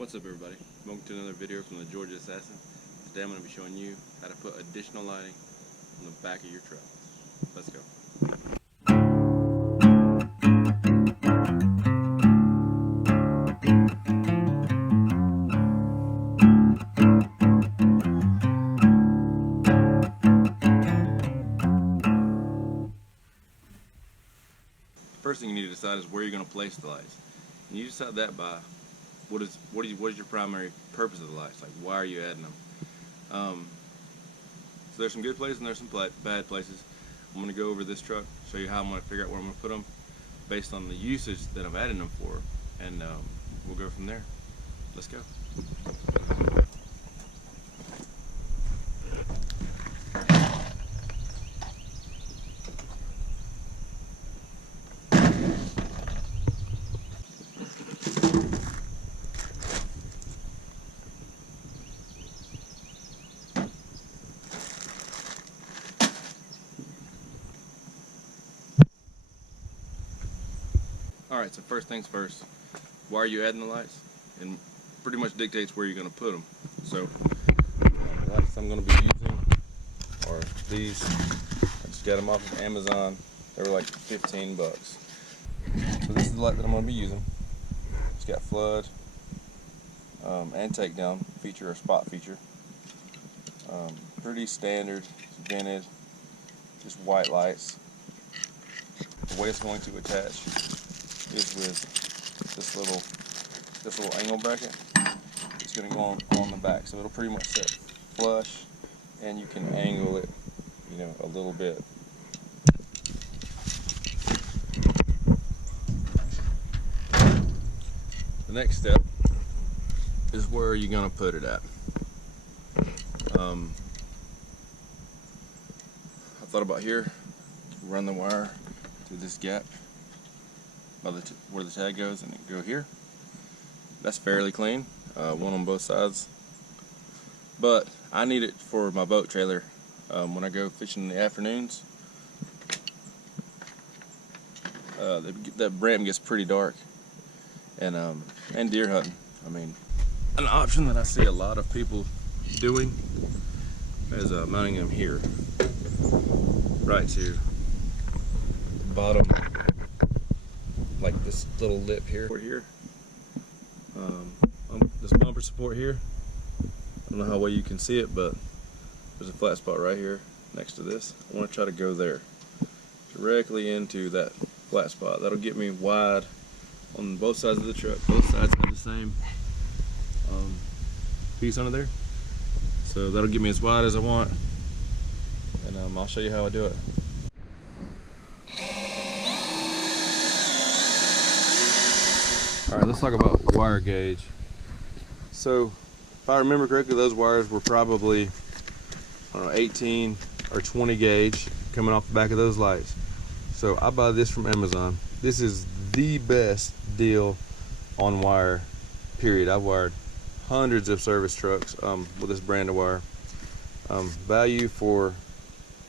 What's up, everybody? Welcome to another video from the Georgia Assassin. Today I'm going to be showing you how to put additional lighting on the back of your truck. Let's go. First thing you need to decide is where you're going to place the lights. And you decide that by what is your primary purpose of the lights? Like, why are you adding them? So there's some good places and there's some bad places. I'm going to go over this truck, show you how I'm going to figure out where I'm going to put them based on the usage that I'm adding them for, and we'll go from there. Let's go. Alright, so first things first, why are you adding the lights? And pretty much dictates where you're going to put them. So, the lights I'm going to be using are these. I just got them off of Amazon. They were like 15 bucks. So this is the light that I'm going to be using. It's got flood and takedown feature or spot feature. Pretty standard, vintage, just white lights. The way it's going to attach is with this little angle bracket. It's going to go on the back, so it'll pretty much sit flush, and you can angle it, a little bit. The next step is where you're going to put it at. I thought about here, run the wire through this gap by where the tag goes, and it go here. That's fairly clean, one on both sides, but I need it for my boat trailer when I go fishing in the afternoons. That brim gets pretty dark, and deer hunting. I mean, an option that I see a lot of people doing is mounting them here, right to the bottom, like this little lip here. This bumper support here. I don't know how well you can see it, but there's a flat spot right here next to this. I want to try to go there, directly into that flat spot. That'll get me wide on both sides of the truck. Both sides have the same piece under there, so that'll get me as wide as I want, and I'll show you how I do it. Alright, let's talk about wire gauge. So, if I remember correctly, those wires were probably, 18 or 20 gauge coming off the back of those lights. So I buy this from Amazon. This is the best deal on wire, period. I've wired hundreds of service trucks with this brand of wire. Value for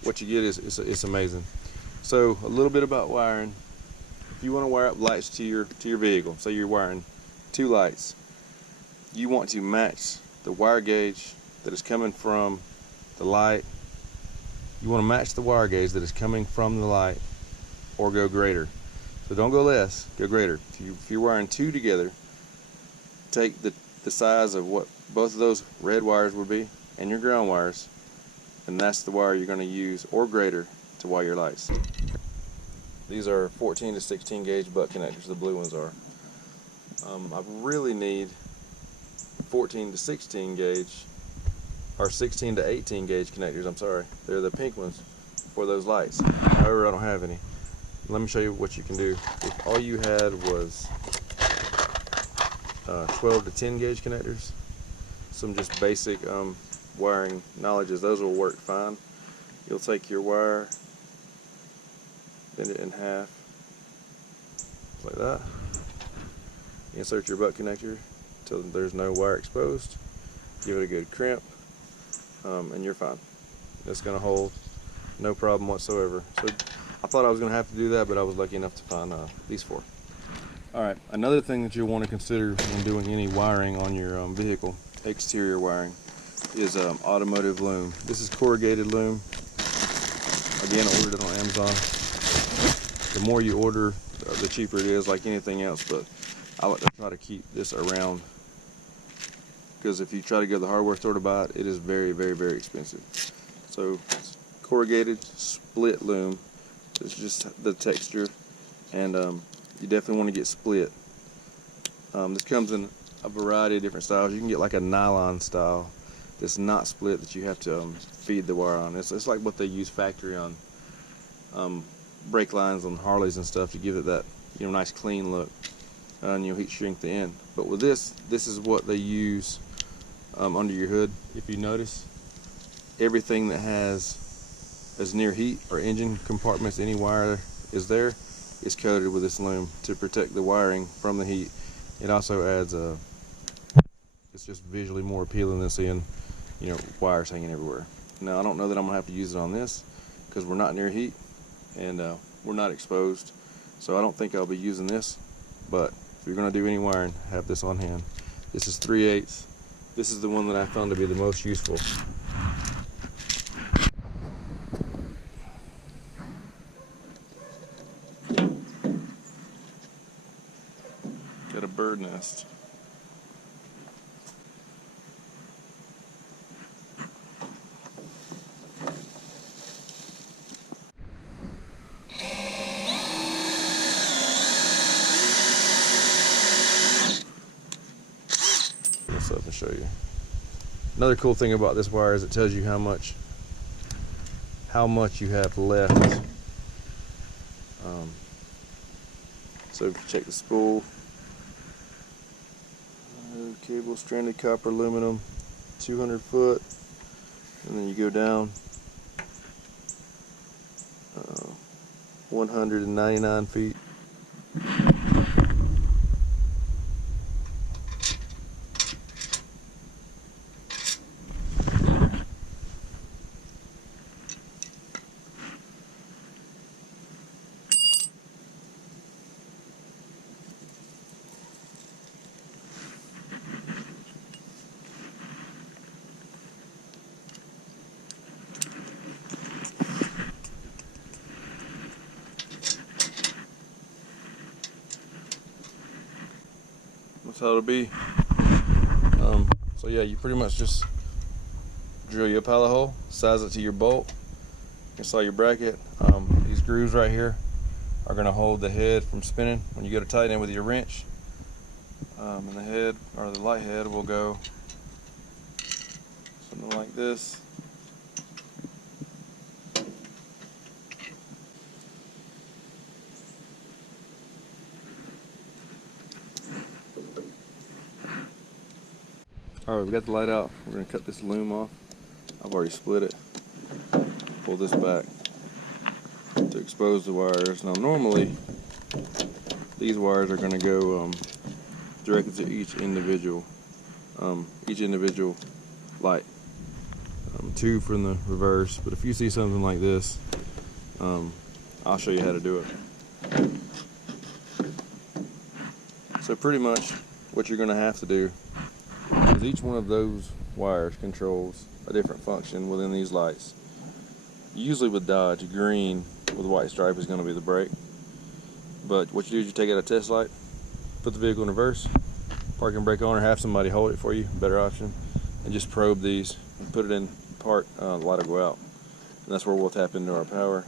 what you get is amazing. So a little bit about wiring. If you want to wire up lights to your vehicle, so you're wiring 2 lights, you want to match the wire gauge that is coming from the light. You want to match the wire gauge that is coming from the light, or go greater. So don't go less, go greater. If you're wiring 2 together, take the size of what both of those red wires would be and your ground wires, and that's the wire you're going to use, or greater, to wire your lights. These are 14 to 16 gauge butt connectors, the blue ones are. I really need 14 to 16 gauge, or 16 to 18 gauge connectors, I'm sorry. They're the pink ones for those lights. However, I don't have any. Let me show you what you can do. If all you had was 12 to 10 gauge connectors, some just basic wiring knowledges, those will work fine. You'll take your wire, bend it in half, like that. Insert your butt connector until there's no wire exposed. Give it a good crimp, and you're fine. It's going to hold, no problem whatsoever. So I thought I was going to have to do that, but I was lucky enough to find these 4. Alright, another thing that you'll want to consider when doing any wiring on your vehicle, exterior wiring, is automotive loom. This is corrugated loom. Again, I ordered it on Amazon. The more you order, the cheaper it is, like anything else, but I like to try to keep this around, because if you try to go to the hardware store to buy it, it is very, very, very expensive. So corrugated split loom is just the texture, and you definitely want to get split. This comes in a variety of different styles. You can get like a nylon style that's not split, that you have to feed the wire on. It's like what they use factory on brake lines on Harleys and stuff, to give it that, you know, nice clean look, and you'll heat shrink the end. But with this is what they use under your hood. If you notice, everything that has as near heat or engine compartments, any wire is there, is coated with this loom to protect the wiring from the heat. It also adds it's just visually more appealing than seeing, you know, wires hanging everywhere. Now, I don't know that I'm gonna have to use it on this, because we're not near heat and we're not exposed, so I don't think I'll be using this. But if you're gonna do any wiring, have this on hand. This is 3/8. This is the one that I found to be the most useful. Got a bird nest. This up and show you. Another cool thing about this wire is it tells you how much you have left. So if you check the spool, cable, stranded copper, aluminum, 200 foot, and then you go down 199 feet. That's how it'll be. So yeah, you pretty much just drill your pilot hole, size it to your bolt, install your bracket. These grooves right here are going to hold the head from spinning when you go to tighten it with your wrench. And the head, or the light head, will go something like this. Alright, we got the light out. We're going to cut this loom off. I've already split it. Pull this back to expose the wires. Now normally these wires are going to go directly to each individual light. Two from the reverse, but if you see something like this, I'll show you how to do it. So pretty much what you're going to have to do is each one of those wires controls a different function within these lights. Usually with Dodge, green with white stripe is going to be the brake. But what you do is you take out a test light, put the vehicle in reverse, park and brake on, or have somebody hold it for you, better option, and just probe these and put it in park, the light will go out. And that's where we'll tap into our power.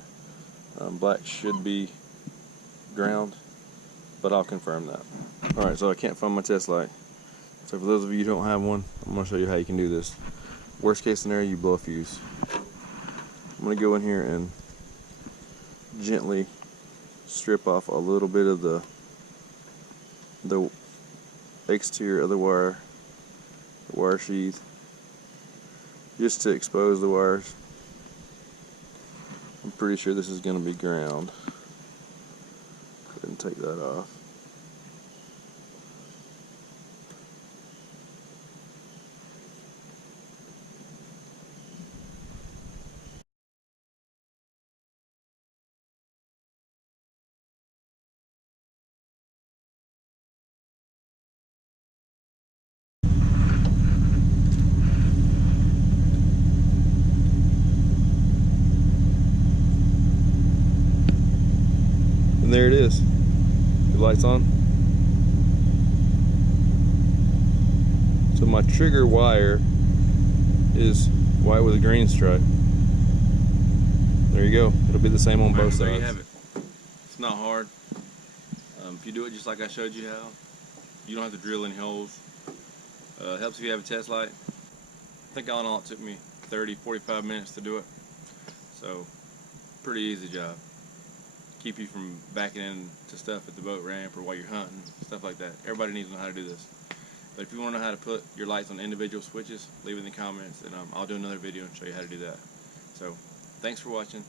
Black should be ground, but I'll confirm that. Alright, so I can't find my test light. So for those of you who don't have one, I'm going to show you how you can do this. Worst case scenario, you blow a fuse. I'm going to go in here and gently strip off a little bit of the exterior of the wire sheath, just to expose the wires. I'm pretty sure this is going to be ground. Go ahead and take that off. there it is. The light's on. So my trigger wire is white with a green stripe. There you go. It'll be the same on both sides. There you have it. It's not hard. If you do it just like I showed you how, you don't have to drill any holes. It helps if you have a test light. I think all in all it took me 30-45 minutes to do it. So, pretty easy job. Keep you from backing into stuff at the boat ramp or while you're hunting, stuff like that. Everybody needs to know how to do this. But if you want to know how to put your lights on individual switches, leave it in the comments and I'll do another video and show you how to do that. So, thanks for watching.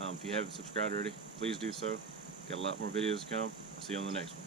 If you haven't subscribed already, please do so. Got a lot more videos to come. I'll see you on the next one.